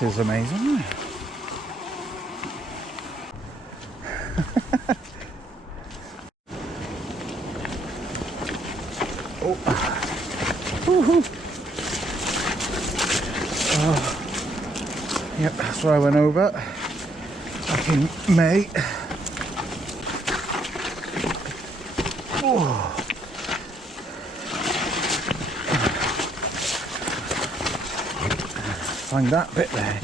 This is amazing, isn't it? Oh. Yep, that's where I went over back in May. Oh. Find that bit there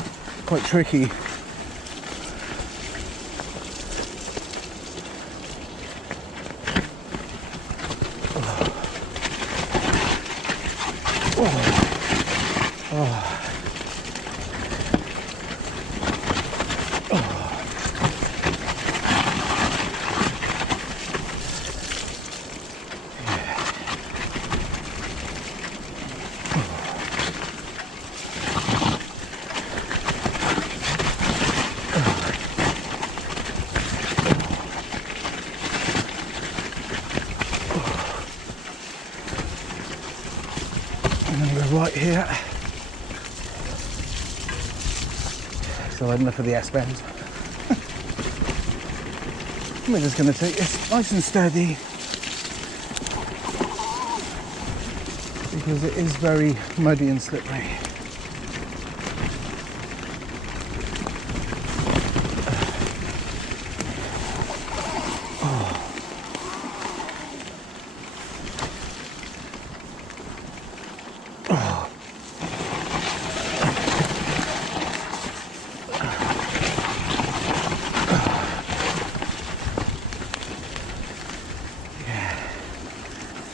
quite tricky. Right here, so I'm looking for the S-bend. We're just going to take this nice and steady because it is very muddy and slippery.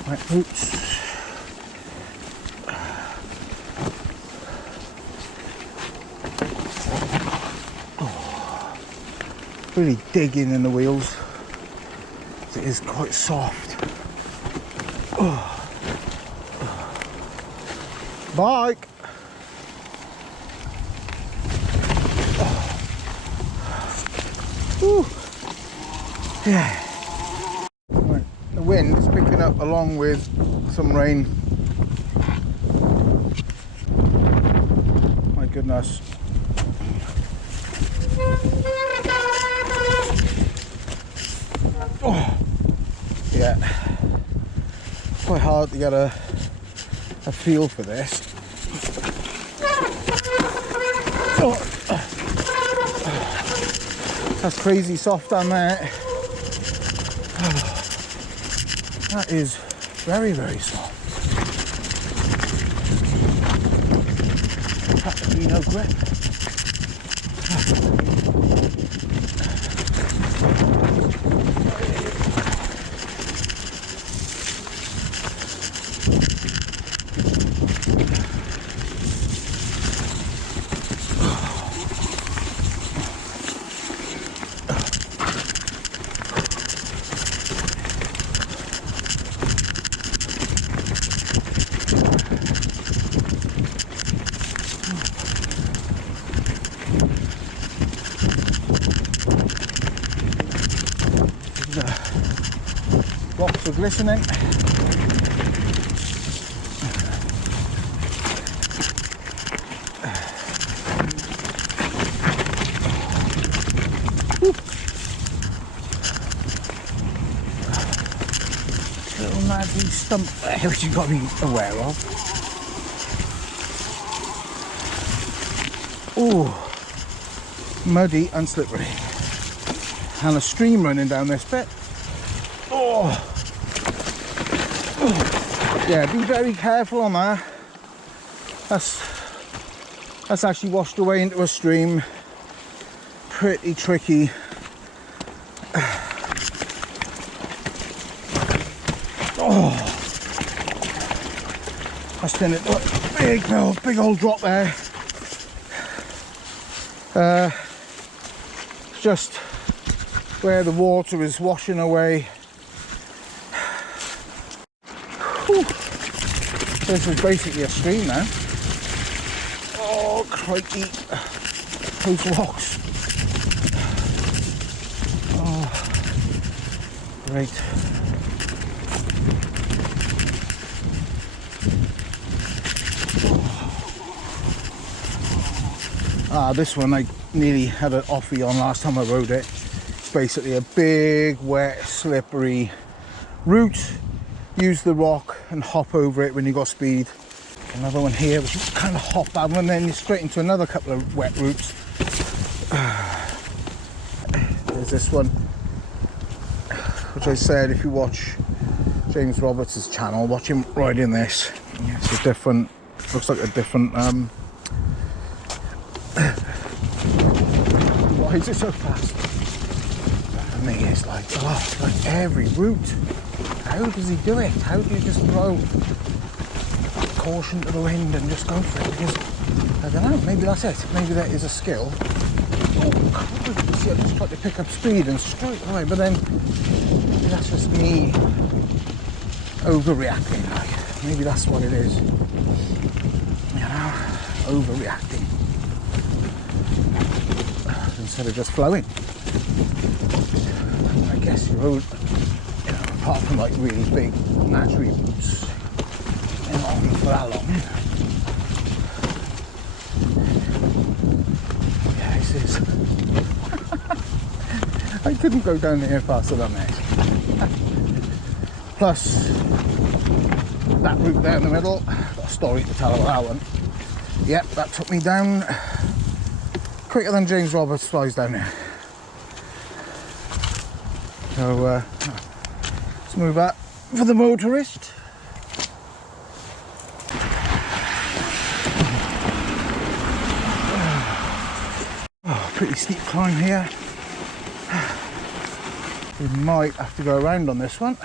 Right boots. Oh, really digging in the wheels. It is quite soft. Oh. Bike. Oh. Yeah. The wind is picking up along with some rain. My goodness. Oh, yeah. Quite hard to get a feel for this. Oh. That's crazy soft on that. That is very, very soft. Practically no grip. Rocks are glistening. Little naggy stump there which you've got to be aware of. Oh, muddy and slippery. And a stream running down this bit. Oh. Oh. Yeah, be very careful on that. That's actually washed away into a stream. Pretty tricky. Oh, that's been a big old drop there. Just where the water is washing away. Whew. This is basically a stream now. Oh, crikey. Those rocks. Oh, great. This one I nearly had an offie on last time I rode it. It's basically a big, wet, slippery route. Use the rock and hop over it when you got speed. Another one here which you kind of hop down and then you're straight into another couple of wet routes. There's this one, which I said if you watch James Roberts' channel, watch him riding this. It's a different, looks like a different why is it so fast? For me it's like, oh, like every route. How does he do it? How do you just throw caution to the wind and just go for it? Because I don't know, maybe that's it. Maybe that is a skill. Oh, God, see, I just tried to pick up speed and straight away, but then maybe that's just me overreacting. Like, maybe that's what it is. You know, overreacting instead of just flowing. I guess you're road, you know, apart from like really big natural routes, they're not on for that long. Yeah, this is. I couldn't go down here faster than this. Plus, that route there in the middle, got a story to tell about that one. Yep, that took me down quicker than James Roberts flies down here. So let's move that for the motorist. Oh, pretty steep climb here. We might have to go around on this one.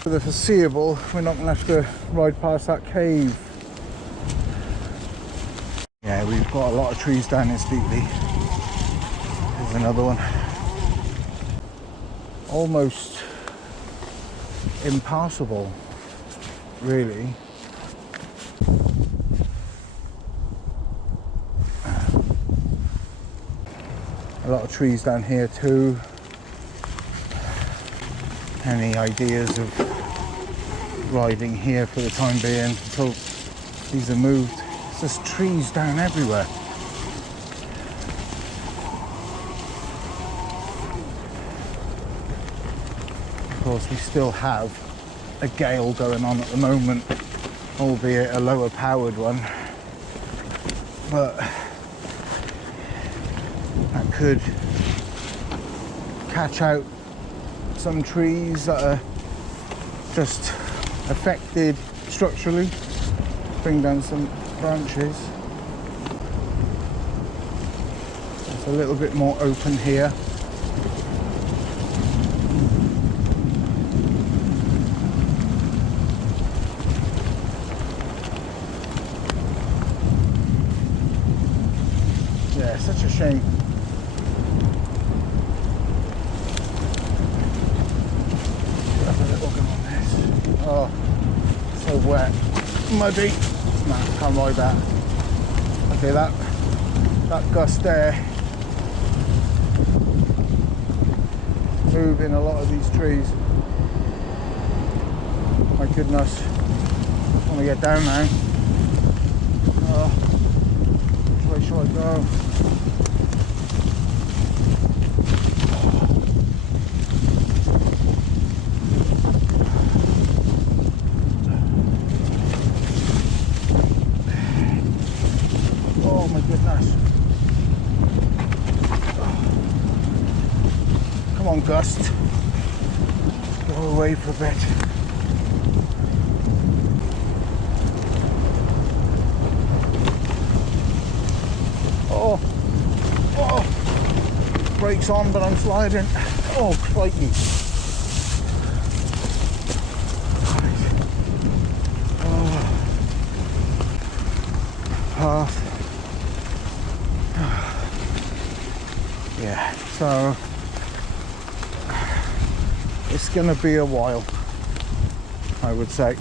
For the foreseeable, we're not going to have to ride past that cave. Yeah, we've got a lot of trees down in Steetly. There's another one. Almost impassable, really. A lot of trees down here too. Any ideas of riding here for the time being until these are moved? There's just trees down everywhere. Of course, we still have a gale going on at the moment, albeit a lower powered one, but that could catch out some trees that are just affected structurally, bring down some branches. It's a little bit more open here. Yeah, such a shame. Oh, so wet, muddy. Nah, can't ride that. Okay, that gust there, moving a lot of these trees. My goodness, I want to get down now. Oh, which way should I go? Oh my goodness. Come on, gust. Go away for a bit. Oh, oh, brakes on, but I'm sliding. Oh, crikey. Path. Yeah, so it's gonna be a while, I would say.